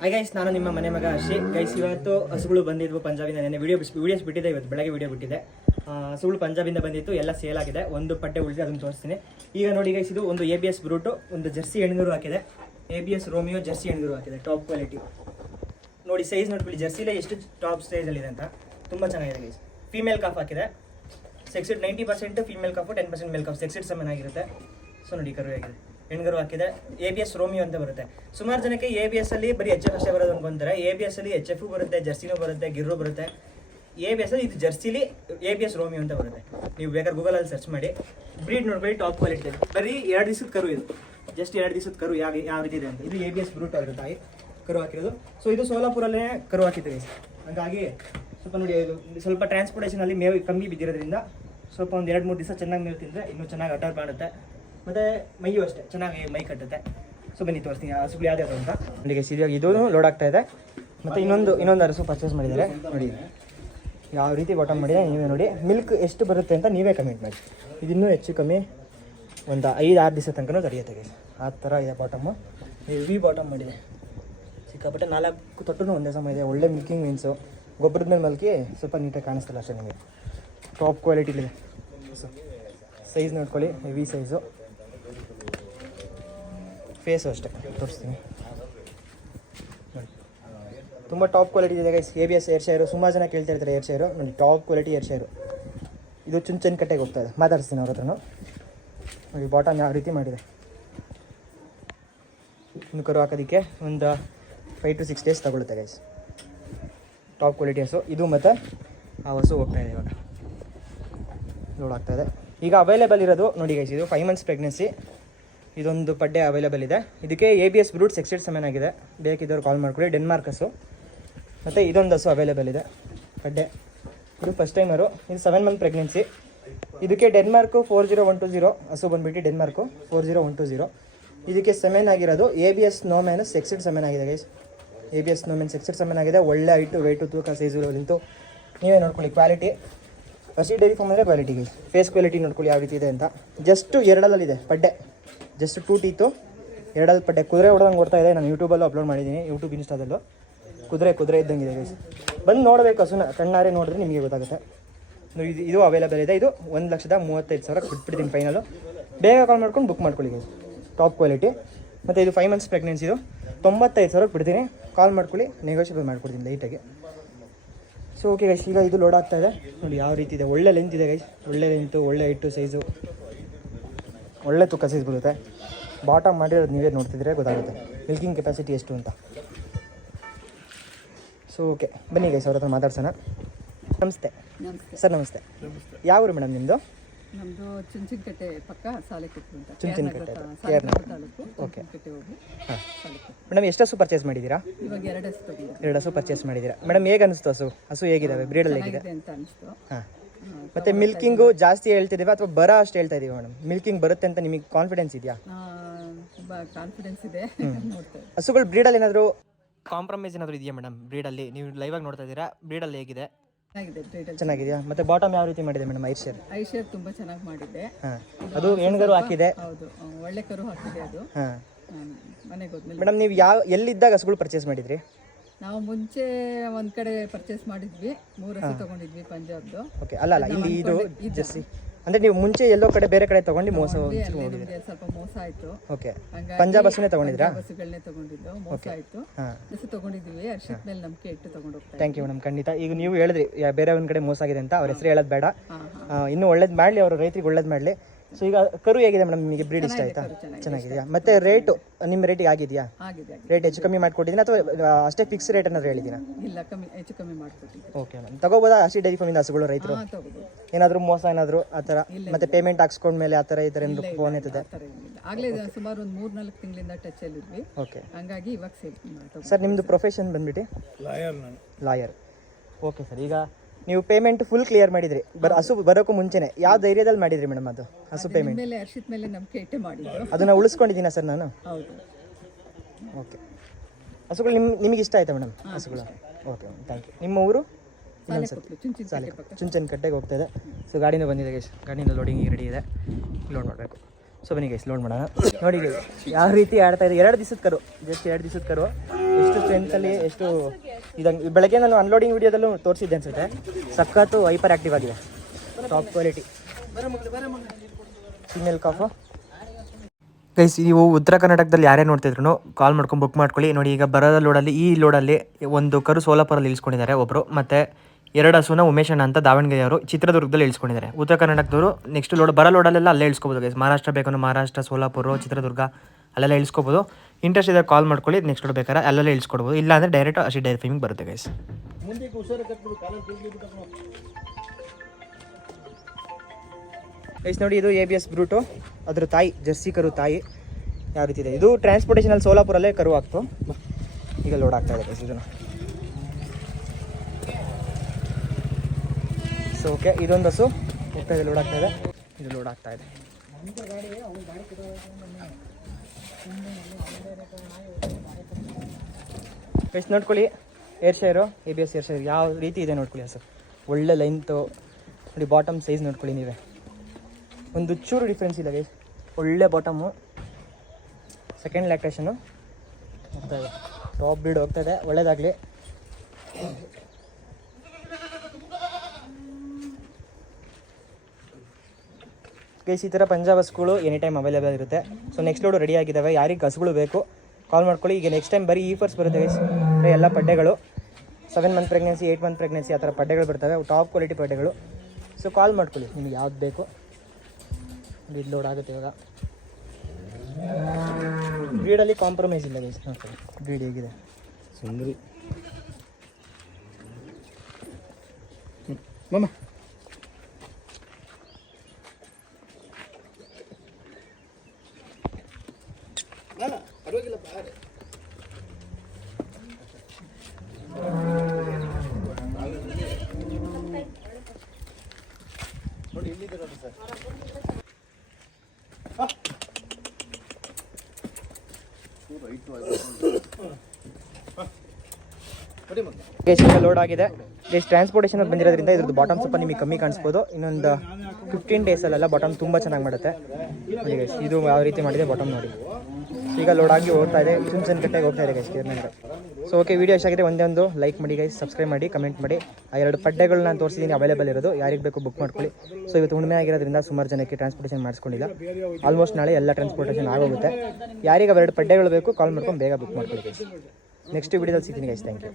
Hi guys, ನಾನು ನಿಮ್ಮ ಮನೆ ಮಗ ಅಶಿ. ಗೈಸ್, ಇವತ್ತು ಹಸುಗಳು ಬಂದಿದ್ವು ಪಂಜಾಬಿಂದ. ನೆನ್ನೆ ವಿಡಿಯೋಸ್ ಬಿಟ್ಟಿದೆ, ಇವತ್ತು ಬೆಳಗ್ಗೆ ವಿಡಿಯೋ ಬಿಟ್ಟಿದೆ. ಹಸುಗಳು ಪಂಜಾಬಿಂದ ಬಂದಿತ್ತು, ಎಲ್ಲ ಸೇಲ್ ಆಗಿದೆ. ಒಂದು ಪಟ್ಟೆ ಉಳಿಸಿ ಅದನ್ನು ತೋರಿಸ್ತೀನಿ. ಈಗ ನೋಡಿ ಗೈಸ್, ಇದು ಒಂದು ABS ಬ್ರೂಟು, ಒಂದು ಜರ್ಸಿ ಹೆಣ್ಗರು ಹಾಕಿದೆ. ABS ರೋಮಿಯೋ ಜರ್ಸಿ ಹೆಣ್ಗರು ಹಾಕಿದೆ, ಟಾಪ್ ಕ್ವಾಲಿಟಿ. ನೋಡಿ ಸೈಜ್ ನೋಡ್ಕೊಳ್ಳಿ, ಜರ್ಸಿಲೇ ಎಷ್ಟು ಟಾಪ್ ಸೈಜಲ್ಲಿದೆ ಅಂತ. ತುಂಬ ಚೆನ್ನಾಗಿದೆ ಗೈಸ್. ಫೀಮೇಲ್ ಕಾಫ್ ಹಾಕಿದೆ. ಸೆಕ್ಸಿಡ್ 90% ಫೀಮೇಲ್ ಕಾಫು, 10% ಮೇಲ್ ಕಾಫ್. ಸೆಕ್ಸಿಡ್ ಸಮಾನ ಆಗಿರುತ್ತೆ. ಸೊ ನೋಡಿ ಕರು ಆಗಿದೆ, ಹೆಣ್ಗರು ಹಾಕಿದೆ. ABS ರೋಮಿಯೋ ಅಂತ ಬರುತ್ತೆ. ಸುಮಾರು ಜನಕ್ಕೆ ABS ಅಲ್ಲಿ ಬರೀ HF ಅಷ್ಟೇ ಬರೋದು ಅನ್ಕೊಂತಾರೆ. ABS ಅಲ್ಲಿ HF ಬರುತ್ತೆ, ಜರ್ಸಿನೂ ಬರುತ್ತೆ, ಗಿರ್ರು ಬರುತ್ತೆ. ABS ಅಲ್ಲಿ ಇದು ಜರ್ಸಿಲಿ ABS ರೋಮಿಯೋ ಅಂತ ಬರುತ್ತೆ. ನೀವು ಬೇಕಾದ್ರೆ ಗೂಗಲಲ್ಲಿ ಸರ್ಚ್ ಮಾಡಿ. ಬ್ರೀಡ್ ನೋಡ್ಕೊಳ್ಳಿ, ಟಾಪ್ ಕ್ವಾಲಿಟಿ. ಬರೀ 2 ದಿವಸದ ಕರು ಇದು, ಜಸ್ಟ್ 2 ದಿವಸದ ಕರು ಯಾವ ರೀತಿ ಇದೆ ಅಂತ. ಇದು ABS ಬ್ರೂಟ್ ಆಗುತ್ತೆ, ತಾಯಿ ಕರು ಹಾಕಿರೋದು. ಸೊ ಇದು ಸೋಲಾಪುರಲ್ಲೇ ಕರು ಹಾಕಿದ್ದೀವಿ. ಹಾಗಾಗಿ ಸ್ವಲ್ಪ ನೋಡಿ, ಸ್ವಲ್ಪ ಟ್ರಾನ್ಸ್ಪೋರ್ಟೇಷನಲ್ಲಿ ಮೇವು ಕಮ್ಮಿ ಬಿದ್ದಿರೋದ್ರಿಂದ ಸ್ವಲ್ಪ ಒಂದು 2-3 ದಿವಸ ಚೆನ್ನಾಗಿ ಮೇವು ತಿಂದರೆ ಇನ್ನೂ ಚೆನ್ನಾಗಿ ಅಟಾರ್ ಕಾಣುತ್ತೆ. ಮತ್ತು ಮೈಯೂ ಅಷ್ಟೇ ಚೆನ್ನಾಗಿ ಮೈ ಕಟ್ಟುತ್ತೆ. ಸೊ ಬನ್ನಿ ತೋರಿಸ್ತೀನಿ ಹಸುಗಳು ಯಾವ್ದು ಅಂತ. ಅಲ್ಲಿಗೆ ಸೀರಿಯಾಗಿ ಇದೂ ಲೋಡ್ ಆಗ್ತಾ ಇದೆ. ಮತ್ತು ಇನ್ನೊಂದು ಹಸು ಪರ್ಚೇಸ್ ಮಾಡಿದ್ದಾರೆ. ನೋಡಿ ಯಾವ ರೀತಿ ಬಾಟಮ್ ಮಾಡಿದೆ ನೀವೇ ನೋಡಿ. ಮಿಲ್ಕ್ ಎಷ್ಟು ಬರುತ್ತೆ ಅಂತ ನೀವೇ ಕಮೆಂಟ್ ಮಾಡಿ. ಇದಿನ್ನೂ ಹೆಚ್ಚು ಕಮ್ಮಿ ಒಂದು 5-6 ದಿವಸ ತನಕ ತಡೆಯುತ್ತೆ. ಆ ಥರ ಇದೆ ಬಾಟಮು. ಹೆವಿ ಬಾಟಮ್ ಮಾಡಿದೆ, ಸಿಕ್ಕಾಪಟ್ಟೆ 4 ತೊಟ್ಟೂ ಒಂದೇ ಸಮ ಇದೆ. ಒಳ್ಳೆ ಮಿಲ್ಕಿಂಗ್ ಮೀನ್ಸು. ಗೊಬ್ಬರದ ಮೇಲೆ ಮಲ್ಕಿ ಸ್ವಲ್ಪ ನೀಟಾಗಿ ಕಾಣಿಸ್ತಲ್ಲ ಅಷ್ಟೇ ನಿಮಗೆ. ಟಾಪ್ ಕ್ವಾಲಿಟಿಲಿದೆ. ಸೊ ಸೈಜ್ ನೋಡ್ಕೊಳ್ಳಿ, ಹೆವಿ ಸೈಜು. ಫೇಸು ಅಷ್ಟೇ ತೋರಿಸ್ತೀನಿ ನೋಡಿ. ತುಂಬ ಟಾಪ್ ಕ್ವಾಲಿಟಿ ಇದೆ ಗೈಸ್. ABS ಏರ್ ಶೇರು ಸುಮಾರು ಜನ ಕೇಳ್ತಾ ಇರ್ತಾರೆ. ಏರ್ ಶೇರು ನೋಡಿ, ಟಾಪ್ ಕ್ವಾಲಿಟಿ ಏರ್ ಶೇರು. ಇದು ಚುಂಚನ ಕಟ್ಟೆಗೆ ಹೋಗ್ತಾ ಇದೆ. ಮಾತಾಡಿಸ್ತೀನಿ ಅವ್ರ ಹತ್ರನು. ನೋಡಿ ಬಾಟಮ್ ಯಾವ ರೀತಿ ಮಾಡಿದೆ. ಇನ್ನು ಕರು ಹಾಕೋದಕ್ಕೆ ಒಂದು 5 to 6 ಡೇಸ್ ತಗೊಳುತ್ತೆ ಗೈಸ್. ಟಾಪ್ ಕ್ವಾಲಿಟಿ ಹಸು ಇದು. ಮತ್ತು ಆ ಹಸು ಹೋಗ್ತಾ ಇದೆ, ಇವಾಗ ಲೋಡ್ ಆಗ್ತಾಯಿದೆ. ಈಗ ಅವೈಲೇಬಲ್ ಇರೋದು ನೋಡಿ ಗೈಸ್, ಇದು 5 months ಪ್ರೆಗ್ನೆನ್ಸಿ. ಇದೊಂದು ಪಡ್ಡೆ ಅವೈಲೇಬಲ್ ಇದೆ. ಇದಕ್ಕೆ ABS ಬ್ರೂಟ್ ಸೆಕ್ಸಿಡ್ ಸೆಮೆನ್ ಆಗಿದೆ. ಬೇಕಿದ್ದವ್ರು ಕಾಲ್ ಮಾಡ್ಕೊಳ್ಳಿ. ಡೆನ್ಮಾರ್ಕ್ ಹಸು. ಮತ್ತು ಇದೊಂದು ಹಸು ಅವೈಲೇಬಲ್ ಇದೆ ಪಡ್ಡೆ. ಇದು ಫಸ್ಟ್ ಟೈಮರು. ಇದು 7 month ಪ್ರೆಗ್ನೆನ್ಸಿ. ಇದಕ್ಕೆ ಡೆನ್ಮಾರ್ಕು 40120 ಹಸು ಬಂದುಬಿಟ್ಟು ಡೆನ್ಮಾರ್ಕು 40120. ಇದಕ್ಕೆ ಸೆಮೆನ್ ಆಗಿರೋದು ABS ನೋಮ್ಯಾನು ಸೆಕ್ಸಿಡ್ ಸೆಮೆನ್ ಆಗಿದೆ ಗೈಸ್. ABS ನೋಮ್ಯಾನ್ ಸೆಕ್ಸಿಡ್ ಸೆಮೆನ್ ಆಗಿದೆ. ಒಳ್ಳೆ ಹೈಟು, ವೆಯ್ಟು, ತೂಕ, ಸೈಜು ನಿಂತು ನೀವೇ ನೋಡ್ಕೊಳ್ಳಿ. ಕ್ವಾಲಿಟಿ ಹಸಿ ಡೈರಿ ಫಾರ್ಮ್ ಅಂದರೆ ಕ್ವಾಲಿಟಿ ಗೈಸ್. ಫೇಸ್ ಕ್ವಾಲಿಟಿ ನೋಡ್ಕೊಳ್ಳಿ ಯಾವ ರೀತಿ ಇದೆ ಅಂತ. ಜಸ್ಟ್ 2 ಪಡ್ಡೆ, ಜಸ್ಟ್ 2 ಟೀತು, 2 ಪಡ್ಡೆ. ಕುದುರೆ ಹೊಡೆದಂಗೆ ಓಡ್ತಾ ಇದೆ. ನಾನು ಯೂಟ್ಯೂಬಲ್ಲೂ ಅಪ್ಲೋಡ್ ಮಾಡಿದ್ದೀನಿ, ಯೂಟ್ಯೂಬ್ ಇನ್ಸ್ಟಾದಲ್ಲೂ. ಕುದುರೆ ಇದ್ದಂಗೆ ಇದೆ ಗೈಸ್. ಬಂದು ನೋಡಬೇಕು ಹಸುನ, ಕಣ್ಣಾರೆ ನೋಡಿದ್ರೆ ನಿಮಗೆ ಗೊತ್ತಾಗುತ್ತೆ. ಇದು ಅವೈಲೇಬಲ್ ಇದೆ. ಇದು 1,35,000 ಬಿಟ್ಬಿಡ್ತೀನಿ ಫೈನಲು. ಬೇಗ ಕಾಲ್ ಮಾಡ್ಕೊಂಡು ಬುಕ್ ಮಾಡ್ಕೊಳ್ಳಿ ಗೈಸ್. Top quality. ಮತ್ತು ಇದು 5 months ಪ್ರೆಗ್ನೆನ್ಸಿ. ಇದು 95,000 ಬಿಡ್ತೀನಿ. ಕಾಲ್ ಮಾಡ್ಕೊಳ್ಳಿ, ನೆಗೋಷಿಯಬಲ್ ಮಾಡ್ಕೊಡ್ತೀನಿ ಲೈಟಾಗಿ. ಸೊ ಓಕೆ ಗೈಸ್, ಈಗ ಇದು ಲೋಡ್ ಆಗ್ತಾ ಇದೆ. ನೋಡಿ ಯಾವ ರೀತಿ ಇದೆ. ಒಳ್ಳೆ ಲೆಂತ್ ಇದೆ ಗೈಸ್. ಒಳ್ಳೆ ಲೆಂತು, ಒಳ್ಳೆ ಹೈಟು, ಸೈಜು, ಒಳ್ಳೆ ತೂಕ ಸೈಜ್ ಬರುತ್ತೆ. ಬಾಟಮ್ ಮಾಡಿರೋದು ನೀವೇ ನೋಡ್ತಿದ್ರೆ ಗೊತ್ತಾಗುತ್ತೆ ಮಿಲ್ಕಿಂಗ್ ಕೆಪಾಸಿಟಿ ಎಷ್ಟು ಅಂತ. ಸೊ ಓಕೆ ಬನ್ನಿ ಗೈಸ್, ಅವ್ರ ಹತ್ರ ಮಾತಾಡ್ಸೋಣ. ನಮಸ್ತೆ ಸರ್. ನಮಸ್ತೆ. ಯಾವ ಊರು ಮೇಡಮ್ ನಿಮ್ಮದು? ನಮ್ಮದು ಚುಂಚನಕಟ್ಟೆ ಪಕ್ಕ ಸಾಲೆಕೊಪ್ಪಲು ಅಂತ. ಚುಂಚನಕಟ್ಟೆ ತಾಲೂಕು. ಓಕೆ ಹಾಂ ಮೇಡಮ್, ಎಷ್ಟು ಹಸು ಪರ್ಚೇಸ್ ಮಾಡಿದ್ದೀರಾ? ಇವಾಗ 2 ಹಸು ತಗೊಂಡು 2 ಹಸು ಪರ್ಚೇಸ್ ಮಾಡಿದ್ದೀರಾ ಮೇಡಮ್. ಹೇಗೆ ಅನಿಸ್ತು ಹಸು ಹೇಗಿದ್ದಾವೆ? ಬ್ರೀಡಲ್ಲಿ ಹೇಗಿದೆ ಅಂತ ಅನಿಸ್ತು. ಹಾಂ. ಮತ್ತು ಮಿಲ್ಕಿಂಗು ಜಾಸ್ತಿ ಹೇಳ್ತಿದ್ದೀವಿ ಅಥವಾ ಬರೋ ಅಷ್ಟು ಹೇಳ್ತಾ ಇದೀವಿ ಮೇಡಮ್? ಮಿಲ್ಕಿಂಗ್ ಬರುತ್ತೆ ಅಂತ ನಿಮಗೆ ಕಾನ್ಫಿಡೆನ್ಸ್ ಇದೆಯಾ? ತುಂಬ ಕಾನ್ಫಿಡೆನ್ಸ್ ಇದೆ. ನೋಡ್ತಾ ಹಸುಗಳು ಬ್ರೀಡಲ್ಲಿ ಏನಾದರೂ ಕಾಂಪ್ರಮೈಸ್ ಏನಾದರೂ ಇದೆಯಾ ಮೇಡಮ್? ಬ್ರೀಡಲ್ಲಿ ನೀವು ಲೈವಾಗಿ ನೋಡ್ತಾ ಇದ್ದೀರಾ, ಬ್ರೀಡಲ್ಲಿ ಹೇಗಿದೆ? ಚೆನ್ನಾಗಿದೆಯಾ? ಮತ್ತೆ ಬಾಟಮ್ ಯಾವ ರೀತಿ ಮಾಡಿದೆ ಮೇಡಮ್? ಐಶೇರ್ ತುಂಬಾ ಚೆನ್ನಾಗಿ ಮಾಡಿದ್ದೆ. ಅದು ಹೆಣ್ಗರು ಹಾಕಿದೆ. ಹೌದು, ಒಳ್ಳೆ ಕರು ಹಾಕಿದೆ ಅದು. ಮನೆಗೆ ಹೋದ್ಮೇಲೆ ಮೇಡಮ್, ನೀವು ಎಲ್ಲಿದ್ದಾಗ ಹಸುಗಳು ಪರ್ಚೇಸ್ ಮಾಡಿದ್ರಿ? ನಾವು ಮುಂಚೆ ಒಂದ್ ಕಡೆ ಪರ್ಚೇಸ್ ಮಾಡಿದ್ವಿ, 3 ಹಸು ತಗೊಂಡಿದ್ವಿ ಪಂಜಾಬ್ದು. ಓಕೆ, ಅಲ್ಲ ಇಲ್ಲಿ ಇದು ಜರ್ಸಿ ಅಂದ್ರೆ ನೀವು ಮುಂಚೆ ಎಲ್ಲೋ ಕಡೆ ಬೇರೆ ಕಡೆ ತಗೊಂಡು ಮೋಸ ನಮ್ಗೆ ಸ್ವಲ್ಪ ಮೋಸ ಆಯ್ತು. ಓಕೆ, ಪಂಜಾಬ್ ಹಸುನೇ ತಗೊಂಡಿದ್ರಾ? ಹಸುಗಳನ್ನೇ ತಗೊಂಡಿದ್ದು, ಮೋಸ ಆಯ್ತು. ಹಸು ತಗೊಂಡಿದ್ವಿ, ಅರ್ಶಿತ್ ಮೇಲೆ ನಂಬಿಕೆ ಇಟ್ಟು ತಗೊಂಡು ಹೋಗ್ತಾ. Thank you madam. ಖಂಡಿತ. ಈಗ ನೀವು ಹೇಳಿದ್ರಿ ಬೇರೆ ಒಂದ್ ಕಡೆ ಮೋಸ ಆಗಿದೆ ಅಂತ, ಅವ್ರ ಹೆಸರು ಹೇಳೋದು ಬೇಡ. ಇನ್ನೂ ಒಳ್ಳೇದು ಮಾಡಲಿ, ಅವರು ರೈತರಿಗೆ ಒಳ್ಳೇದು ಮಾಡಲಿ. ಸೊ ಈಗ ಕರು ಹೇಗಿದೆ ಮೇಡಮ್? ನಿಮಗೆ ಬ್ರೀಡ್ ಇಷ್ಟ ಆಯ್ತಾ? ಚೆನ್ನಾಗಿದೆಯಾ? ಮತ್ತೆ ರೇಟು ನಿಮ್ಮ ರೇಟಿಗೆ ಆಗಿದೆಯಾ? ರೇಟ್ ಹೆಚ್ಚು ಕಮ್ಮಿ ಮಾಡ್ಕೊಟ್ಟಿದ್ದೀನಿ ಅಥವಾ ಅಷ್ಟೇ ಫಿಕ್ಸ್ ರೇಟ್ ಏನಾದ್ರು ಹೇಳಿದ್ದೀರಾ? ಇಲ್ಲ, ಹೆಚ್ಚು ಕಮ್ಮಿ ಮಾಡ್ಕೊಟ್ಟಿದ್ದೀನಿ. Okay ma'am. ತಗೋಬೋದಾ ಹಸಿ ಡೈರಿ ಫಾರ್ಮಿಂದ ಹಸುಗಳು ರೈತರು? ಏನಾದರೂ ಮೋಸ ಏನಾದರೂ ಆ ಥರ? ಮತ್ತೆ ಪೇಮೆಂಟ್ ಹಾಕ್ಸ್ಕೊಂಡ್ಮೇಲೆ ಆ ಥರ ಈ ಥರ ಏನಾದ್ರು ಫೋನ್ ಇರ್ತದೆ? ಆಗಲೇ ಸುಮಾರು ಒಂದು 3-4 ತಿಂಗಳಿಂದ ಟಚ್ ಅಲ್ಲಿ ಇದ್ವಿ. ಓಕೆ, ಹಂಗಾಗಿ ಇವಾಗ ಸರ್ ನಿಮ್ಮದು ಪ್ರೊಫೆಷನ್ ಬಂದ್ಬಿಟ್ಟು? ಲಾಯರ್. Okay sir. ಈಗ ನೀವು ಪೇಮೆಂಟ್ ಫುಲ್ ಕ್ಲಿಯರ್ ಮಾಡಿದ್ರಿ, ಹಸು ಬರೋಕ್ಕೂ ಮುಂಚೆನೆ. ಯಾವ ಧೈರ್ಯದಲ್ಲಿ ಮಾಡಿದ್ರಿ ಮೇಡಮ್ ಅದು ಹಸು ಪೇಮೆಂಟ್? ಮೇಲೆ ಅರ್ಶಿತ್ ಮೇಲೆ ನಂಬಿಕೆ ಇಟ್ಟೆ ಮಾಡಿದ್ದು. ಅದನ್ನ ಉಳಿಸ್ಕೊಂಡಿದ್ದೀನ ಸರ್ ನಾನು? ಹೌದು. ಓಕೆ. ಹಸುಗಳು ನಿಮಗೆ ಇಷ್ಟ ಆಯ್ತಾ ಮೇಡಮ್ ಹಸುಗಳು? Okay, thank you. ನಿಮ್ಮ ಊರು? ಚುಂಚನಕಟ್ಟೆಗೆ ಹೋಗ್ತಾ ಇದೆ. ಸೊ ಗಾಡಿನೂ ಬಂದಿದೆ ಗೈಸ್. ಗಾಡಿನ ಲೋಡಿಂಗ್ ರೆಡಿ ಇದೆ. ಲೋಡ್ ಮಾಡಬೇಕು. ಸೊ ಬನ್ನಿ ಗೈಸ್ ಲೋಡ್ ಮಾಡೋಣ. ನೋಡಿ guys, ಯಾವ ರೀತಿ ಆಡ್ತಾ ಇದೆ. 2 ದಿವಸದ ಕರು, ಜಸ್ಟ್ 2 ದಿವಸದ ಕರು. ಎಷ್ಟು ಸ್ಟ್ರೆಂತಲ್ಲಿ ಎಷ್ಟು ಇದಂಗೆ ಬೆಳಗ್ಗೆ ನಾನು ಅನ್ಲೋಡಿಂಗ್ ವೀಡಿಯೋದಲ್ಲೂ ತೋರಿಸಿದ್ದೆ ಅನ್ಸುತ್ತೆ. ಸಖತ್ತು ಹೈಪರ್ ಆ್ಯಕ್ಟಿವ್ ಆಗಿದೆ, ಟಾಪ್ ಕ್ವಾಲಿಟಿ ಫಿಮೇಲ್ ಕಾಫು. ಗೈಸ್ ನೀವು ಉತ್ತರ ಕರ್ನಾಟಕದಲ್ಲಿ ಯಾರೇ ನೋಡ್ತಿದ್ರು ಕಾಲ್ ಮಾಡ್ಕೊಂಡು ಬುಕ್ ಮಾಡ್ಕೊಳ್ಳಿ. ನೋಡಿ ಈಗ ಬರೋದ ಲೋಡಲ್ಲಿ, ಈ ಲೋಡಲ್ಲಿ ಒಂದು ಕರು ಸೋಲಾಪುರಲ್ಲಿ ಇಳಿಸ್ಕೊಂಡಿದ್ದಾರೆ ಒಬ್ಬರು, ಮತ್ತು 2 ಹಸುನ ಉಮೇಶಣ್ಣ ಅಂತ ದಾವಣಗೆರೆಯವರು ಚಿತ್ರದುರ್ಗದಲ್ಲಿ ಇಳಿಸ್ಕೊಂಡಿದ್ದಾರೆ. ಉತ್ತರ ಕರ್ನಾಟಕದವರು ನೆಕ್ಸ್ಟ್ ಲೋಡ್ ಬರೋ ಲೋಡಲ್ಲೆಲ್ಲ ಅಲ್ಲೇ ಇಳಿಸ್ಕೋಬೋದು ಗೈಸ್. ಮಹಾರಾಷ್ಟ್ರ ಬೇಕಂದ್ರೆ ಮಹಾರಾಷ್ಟ್ರ, ಸೋಲಾಪುರ, ಚಿತ್ರದುರ್ಗ ಅಲ್ಲೆಲ್ಲ ಇಳಿಸ್ಕೋಬೋದು. ಇಂಟ್ರೆಸ್ಟ್ ಇದ್ದರೆ ಕಾಲ್ ಮಾಡ್ಕೊಳ್ಳಿ, ನೆಕ್ಸ್ಟ್ ಲೋಡ್ ಬೇಕಾದ್ರೆ ಅಲ್ಲೆಲ್ಲ ಇಳಿಸ್ಕೊಡ್ಬೋದು. ಇಲ್ಲ ಅಂದರೆ ಡೈರೆಕ್ಟ್ ಅಷ್ಟೇ ಡೈರಿ ಫೈಮಿಂಗ್ ಬರುತ್ತೆ ಗೈಸ್. ಗೈಸ್ ನೋಡಿ, ಇದು ABS ಬ್ರೂಟು, ಅದ್ರ ತಾಯಿ ಜರ್ಸಿ ಕರು ತಾಯಿ ಯಾವ ರೀತಿ ಇದೆ. ಇದು ಟ್ರಾನ್ಸ್ಪೋರ್ಟೇಷನಲ್ಲಿ ಸೋಲಾಪುರಲ್ಲೇ ಕರು ಆಗ್ತು. ಈಗ ಲೋಡ್ ಆಗ್ತಾ ಇದೆ ಗೈಸ್ ಇದನ್ನು. ಸೊ ಓಕೆ, ಇದೊಂದು ಹಸು ಹೋಗ್ತಾ ಇದೆ, ಲೋಡ್ ಆಗ್ತಾ ಇದೆ. ಇದು ಲೋಡ್ ಆಗ್ತಾ ಇದೆ. ಎಷ್ಟು ನೋಡ್ಕೊಳ್ಳಿ, air share ABS air share ಯಾವ ರೀತಿ ಇದೆ ನೋಡ್ಕೊಳ್ಳಿ ಹಸು. ಒಳ್ಳೆ ಲೈನ್ತು ನೋಡಿ, ಬಾಟಮ್ ಸೈಜ್ ನೋಡ್ಕೊಳ್ಳಿ ನೀವೇ, ಒಂದು ಚೂರು ಡಿಫ್ರೆನ್ಸ್ ಇಲ್ಲ ಗೈಸ್. ಒಳ್ಳೆ ಬಾಟಮು, ಸೆಕೆಂಡ್ ಲ್ಯಾಕ್ಟೇಷನು ಹೋಗ್ತಾ ಇದೆ, ಟಾಪ್ ಬ್ರೀಡ್ ಹೋಗ್ತಾ ಇದೆ. ಒಳ್ಳೇದಾಗಲಿ. ಗೈಸ್ ಈ ಥರ ಪಂಜಾಬ್ ಹಸುಗಳು ಎನಿ ಟೈಮ್ ಅವೈಲೇಬಲ್ ಇರುತ್ತೆ. ಸೊ ನೆಕ್ಸ್ಟ್ ಲೋಡು ರೆಡಿ ಆಗಿದ್ದಾವೆ. ಯಾರಿಗೆ ಹಸುಗಳು ಬೇಕು ಕಾಲ್ ಮಾಡ್ಕೊಳ್ಳಿ. ಈಗ ನೆಕ್ಸ್ಟ್ ಟೈಮ್ ಬರೀ ಈಫರ್ಸ್ ಬರುತ್ತೆ ಗೈಸ್. ಎಲ್ಲ ಪಡ್ಡೆಗಳು 7 ಮಂತ್ ಪ್ರೆಗ್ನೆನ್ಸಿ, 8 ಮಂತ್ ಪ್ರೆಗ್ನೆನ್ಸಿ ಆ ಥರ ಪಡ್ಡೆಗಳು ಬರ್ತವೆ, ಟಾಪ್ ಕ್ವಾಲಿಟಿ ಪಡ್ಡೆಗಳು. ಸೊ ಕಾಲ್ ಮಾಡ್ಕೊಳ್ಳಿ ನಿಮಗೆ ಯಾವ್ದು ಬೇಕು. ಇದು ಲೋಡ್ ಆಗುತ್ತೆ ಇವಾಗ. ಬ್ರೀಡಲ್ಲಿ ಕಾಂಪ್ರಮೈಸ್ ಇಲ್ಲ ಗೈಸ್, ನೋಡ್ಕೊಳ್ಳಿ ಬ್ರೀಡ್ ಹೇಗಿದೆ. ಸುಂದರಿ ಮಮ್ಮ ನೋಡಿ ಎಲ್ಲಿದೆ ನೋಡಿ ಸರ್. ಲೋಡ್ ಆಗಿದೆ ಗೈಸ್. ಟ್ರಾನ್ಸ್ಪೋರ್ಟೇಷನ್ ಬಂದಿರೋದ್ರಿಂದ ಇದ್ರದ್ದು ಬಾಟಮ್ ಸ್ವಲ್ಪ ನಿಮಗೆ ಕಮ್ಮಿ ಕಾಣಿಸ್ಬೋದು. ಇನ್ನೊಂದು 15 ಡೇಸಲ್ಲೆಲ್ಲ ಬಾಟಮ್ ತುಂಬ ಚೆನ್ನಾಗಿ ಮಾಡುತ್ತೆ. ನೋಡಿ ಗೈಸ್, ಇದು ಯಾವ ರೀತಿ ಮಾಡಿದೆ ಬಾಟಮ್ ನೋಡಿ. ಈಗ ಲೋಡ್ ಆಗಿ ಹೋಗ್ತಾ ಇದೆ, ಚುಮ್ಸನ್ ಕಟ್ಟೆಗೆ ಹೋಗ್ತಾ ಇದೆ ಗೈಸ್ ಕೇರ್ನಗರ. ಸೊ ಓಕೆ, ವೀಡಿಯೋ ಎಷ್ಟಾಗಿದೆ ಒಂದೇ ಒಂದು ಲೈಕ್ ಮಾಡಿ ಗೈಸ್, ಸಬ್ಸ್ಕ್ರೈಬ್ ಮಾಡಿ, ಕಮೆಂಟ್ ಮಾಡಿ. ಆ 2 ಪಡ್ಡೆಗಳು ನಾನು ತೋರಿಸಿದ್ದೀನಿ ಅವೈಲೇಬಲ್ ಇರೋದು, ಯಾರಿಗೆ ಬೇಕು ಬುಕ್ ಮಾಡ್ಕೊಳ್ಳಿ. ಸೊ ಇವತ್ತು ಹುಣ್ಣಿಮೆ ಆಗಿರೋದ್ರಿಂದ ಸುಮಾರು ಜನಕ್ಕೆ ಟ್ರಾನ್ಸ್ಪೋರ್ಟೇಷನ್ ಮಾಡಿಸ್ಕೊಂಡಿಲ್ಲ. ಆಲ್ಮೋಸ್ಟ್ ನಾಳೆ ಎಲ್ಲ ಟ್ರಾನ್ಸ್ಪೋರ್ಟೇಷನ್ ಆಗೋಗುತ್ತೆ. ಯಾರಿಗೆ 2 ಪಡ್ಡೆಗಳು ಬೇಕು ಕಾಲ್ ಮಾಡ್ಕೊಂಡು ಬೇಗ ಬುಕ್ ಮಾಡ್ಕೊಳ್ಳಿ ಗೈಸ್. ನೆಕ್ಸ್ಟ್ ವೀಡಿಯೋದಲ್ಲಿ ಸಿಗ್ತೀನಿ ಗೈಸ್. Thank you.